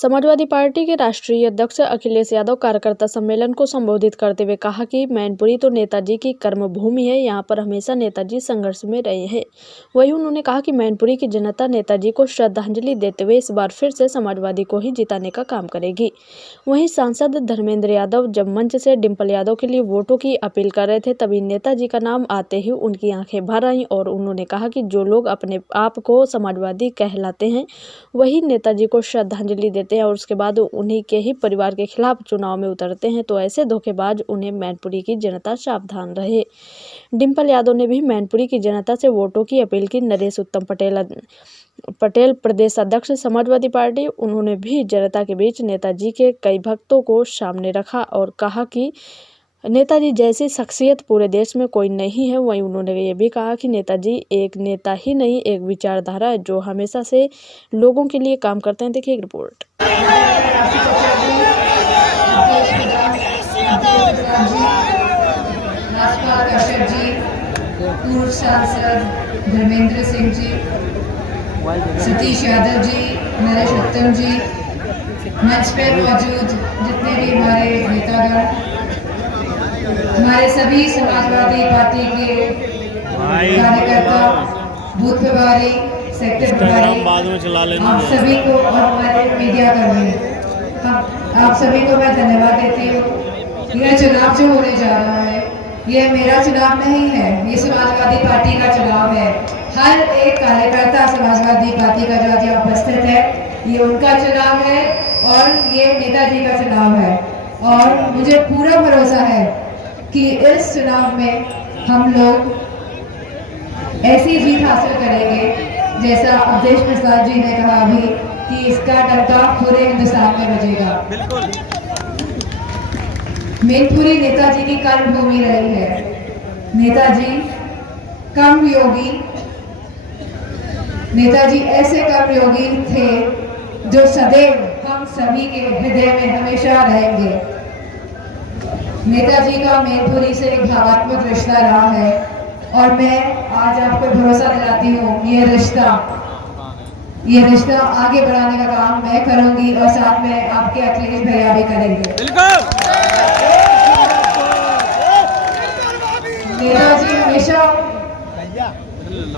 Samajwadi party के राष्ट्रीय अध्यक्ष अखिलेश यादव कार्यकर्ता सम्मेलन को संबोधित करते हुए कहा कि मैनपुरी तो नेताजी की कर्मभूमि है, यहाँ पर हमेशा नेताजी संघर्ष में रहे हैं। वहीं उन्होंने कहा कि मैनपुरी की जनता नेताजी को श्रद्धांजलि देते हुए इस बार फिर से समाजवादी को ही जिताने का काम करेगी। वहीं सांसद धर्मेंद्र यादव जब मंच से डिम्पल यादव के लिए वोटों की अपील कर रहे थे, तभी नेताजी का नाम आते ही उनकी आंखें भर आईं और उन्होंने कहा कि जो लोग अपने आप को समाजवादी कहलाते हैं वही नेताजी को श्रद्धांजलि देते हैं और उसके बाद उन्हीं के ही परिवार के खिलाफ चुनाव में उतरते हैं, तो ऐसे धोखेबाज उन्हें मैनपुरी की जनता सावधान रहे। डिम्पल यादव ने भी मैनपुरी की जनता से वोटों की अपील की। नरेश उत्तम पटेल प्रदेश अध्यक्ष समाजवादी पार्टी, उन्होंने भी जनता के बीच नेताजी के कई भक्तों को सामने रखा और कहा कि नेताजी जैसी शख्सियत पूरे देश में कोई नहीं है। वहीं उन्होंने ये भी कहा कि नेताजी एक नेता ही नहीं, एक विचारधारा है जो हमेशा से लोगों के लिए काम करते हैं। देखिए एक रिपोर्ट। पूर्व सांसद धर्मेंद्र सिंह जी, सतीश यादव जी, नरेश उत्तम जी, मंच पे मौजूद जितने भी हमारे नेतागण, हमारे सभी समाजवादी पार्टी के कार्यकर्ता, बूथ प्रभारी, सेक्टर प्रभारी, आप सभी को और हमारे मीडिया कर्मी, आप सभी को मैं धन्यवाद देती हूँ। यह चुनाव जो होने जा रहा है, यह मेरा चुनाव नहीं है, ये समाजवादी पार्टी का चुनाव है। हर एक कार्यकर्ता समाजवादी पार्टी का जो आज यहाँ उपस्थित है, ये उनका चुनाव है और ये नेताजी का चुनाव है। और मुझे पूरा भरोसा है कि इस चुनाव में हम लोग ऐसी जीत हासिल करेंगे जैसा अवधेश प्रसाद जी ने कहा अभी कि इसका डंका पूरे हिंदुस्तान में बजेगा। मैनपुरी नेताजी की कर्मभूमि रही है। नेताजी कर्मयोगी, नेताजी ऐसे कर्मयोगी थे जो सदैव हम सभी के हृदय में हमेशा रहेंगे। नेताजी का मैनपुरी से एक भावात्मक रिश्ता रहा है और मैं आज आपको भरोसा दिलाती हूँ, ये रिश्ता आगे बढ़ाने का काम मैं करूंगी और साथ में आपके अखिलेश भैया भी करेंगे।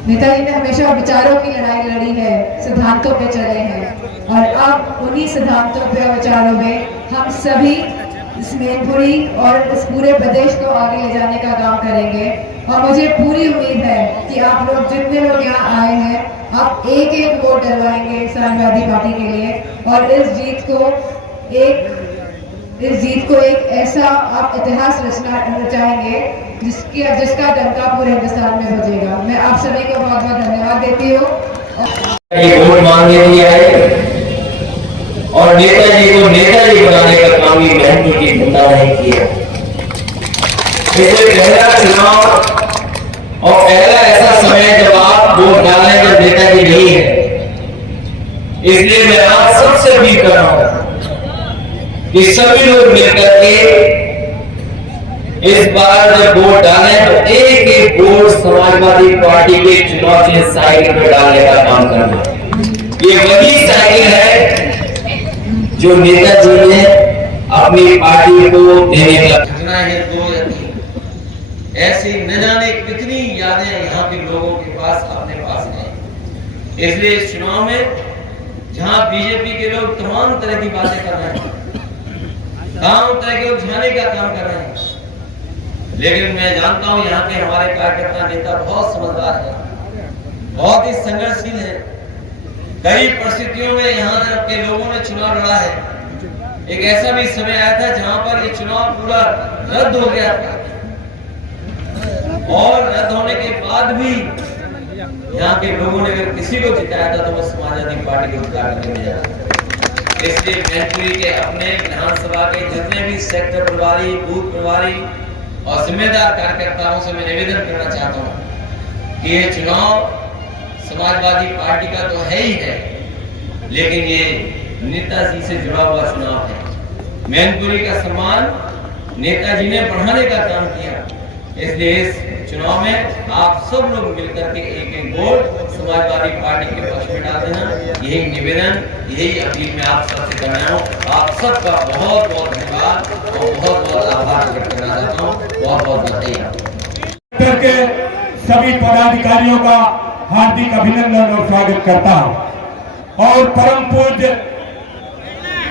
नेताजी ने हमेशा विचारों की लड़ाई लड़ी है, सिद्धांतों पे चले हैं और अब उन्हीं सिद्धांतों पे और विचारों में हम सभी इस मैनपुरी और इस पूरे प्रदेश को आगे ले जाने का काम करेंगे। और मुझे पूरी उम्मीद है कि आप लोग जितने लोग यहाँ आए हैं, आप एक एक वोट डलवाएंगे समाजवादी पार्टी के लिए और इस जीत को एक ऐसा आप इतिहास रचाएंगे जिसका डंका पूरे हिंदुस्तान में बजेगा। मैं आप सभी को बहुत बहुत धन्यवाद देती हूँ। वोट मांगने लिए आए और नेताजी को नेताजी बनाने का काम ही मैनपुरी की जनता ने किया। इसलिए पहला चुनाव और पहला ऐसा समय जब आप वोट डालें जब नेताजी नहीं है, इसलिए मैं आप सबसे भी कर रहा हूं कि सभी लोग मिलकर के इस बार जब वोट डालें तो एक एक वोट समाजवादी पार्टी के चुनाव के साइकिल में डालने का काम करना। ये वही साइकिल है जो नेताजी ने अपनी पार्टी को देने का घटना है। 2 या 3 ऐसी न जाने कितनी यादें यहाँ के लोगों के पास अपने पास हैं। इसलिए इस चुनाव में जहाँ बीजेपी के लोग तमाम तरह की बातें कर रहे हैं, तमाम तरह के उठाने का काम कर रहे हैं, लेकिन मैं जानता हूं यहाँ के हमारे कार्यकर्ता नेता बहुत समझदार है, बहुत ही संघर्षशील है। कई परिस्थितियों में यहाँ के लोगों ने चुनाव लड़ा है। एक ऐसा भी समय आया था जहां पर ये चुनाव पूरा रद्द हो गया था और रद्द होने के बाद भी यहाँ के लोगों ने अगर किसी को जिताया था तो वो समाजवादी पार्टी को जिता कर दिया। इसलिए मैनपुरी के अपने विधानसभा के जितने भी सेक्टर प्रभारी, बूथ प्रभारी और जिम्मेदार कार्यकर्ताओं से मैं निवेदन करना चाहता हूं कि ये चुनाव समाजवादी पार्टी का तो है ही है, लेकिन ये नेताजी से जुड़ा हुआ चुनाव है। मैनपुरी का सम्मान नेताजी ने बढ़ाने का काम किया। इसलिए इस चुनाव में आप सब लोग मिलकर के एक एक वोट समाजवादी पार्टी के पक्ष में डाल देना। यही निवेदन, यही अपील मैं आप सबसे कर रहा हूँ। आप सबका बहुत बहुत धन्यवाद और बहुत बहुत आभार व्यक्त करना चाहता हूँ। बहुत बहुत बधाई। के सभी पदाधिकारियों का हार्दिक अभिनंदन और स्वागत करता हूं और परम पूज्य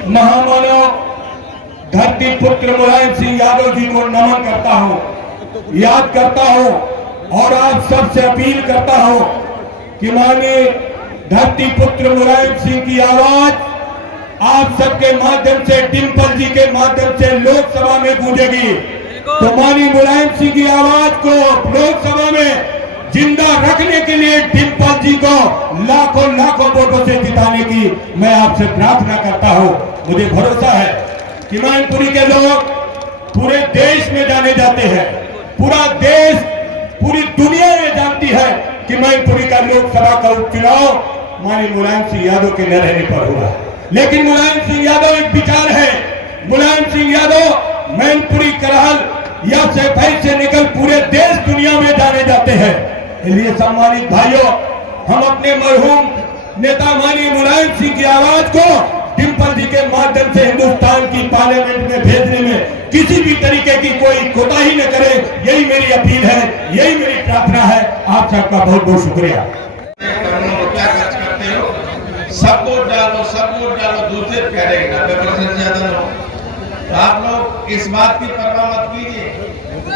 महामानव धरती पुत्र मुलायम सिंह यादव जी को नमन करता हूं, याद करता हूं और आप सबसे अपील करता हूं कि माननीय धरती पुत्र मुलायम सिंह की आवाज आप सबके माध्यम से, डिंपल जी के माध्यम से लोकसभा में गूंजेगी। तो माननीय मुलायम सिंह की आवाज को लोकसभा में जिंदा रखने के लिए डिंपल जी को लाखों लाखों वोटों से जिताने की मैं आपसे प्रार्थना करता हूं। मुझे भरोसा है कि मैनपुरी के लोग पूरे देश में जाने जाते हैं, पूरा देश, पूरी दुनिया में जानती है कि मैनपुरी का लोकसभा का उपचुनाव माननीय मुलायम सिंह यादव के न रहने पर हुआ। लेकिन मुलायम सिंह यादव एक विचार है। मुलायम सिंह यादव मैनपुरी, करहल या सैफई से निकल पूरे देश दुनिया में जाने जाते हैं। इसलिए सम्मानित भाइयों, हम अपने मरहूम नेता माननीय मुलायम सिंह की आवाज को डिंपल जी के माध्यम से हिंदुस्तान की पार्लियामेंट में भेजने में किसी भी तरीके की कोई कोताही न करे, यही मेरी अपील है, यही मेरी प्रार्थना है। आप सबका बहुत बहुत शुक्रिया। करोड़ों रुपया खर्च करते हो, सब वोट डालो, सब वोट डालो, दूसरे कह रहे 90% ज्यादा हो। तो आप लोग इस बात की परवाह मत कीजिए,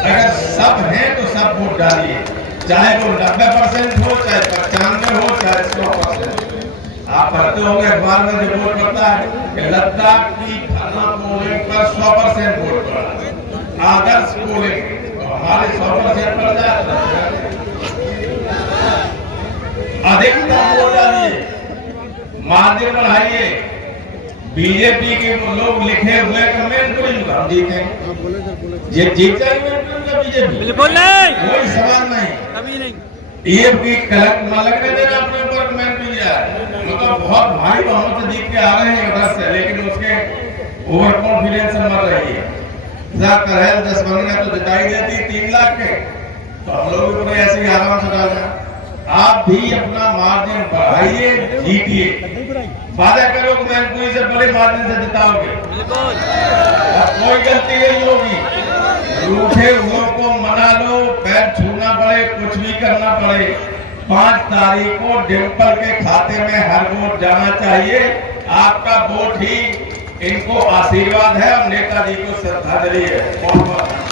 अगर सब हैं तो सब वोट डालिए, चाहे वो 90% हो, चाहे 95 हो, चाहे 100%। आप पढ़ते होंगे अखबार में जो वोट पड़ता है कि लद्दाख की थाना पोलिंग पर 100% वोट पड़ा, आदर्श पोलिंग, तो हमारे 100% पड़ जाता है। अधिकतम वोट डालिए, मार्जिन बढ़ाइए। बीजेपी के लोग लिखे हुए कमेंट हम जीते, ये जीता ही बीजेपी, कोई सवाल नहीं। ये भी कलक न लगने देना अपने ऊपर कमेंट भी मतलब बहुत भारी बहुमत से जीत के आ रहे हैं उधर से, लेकिन उसके ओवर कॉन्फिडेंस से मर रही है। करहल 10 बंगला तो जिताई देती 3 लाख के, तो हम लोग भी ऐसे ही आराम से डालना। आप भी अपना मार्जिन बढ़ाइए, जीतिए, वादा करो कि मैनपुरी से बड़े मार्जिन से जिताओगे, कोई गलती नहीं होगी। रूठे हुओं को मना लो, पैर छूना पड़े, कुछ भी करना पड़े, 5 तारीख को डिंपल के खाते में हर वोट जाना चाहिए। आपका वोट ही इनको आशीर्वाद है और नेताजी को श्रद्धांजलि है। बहुत बहुत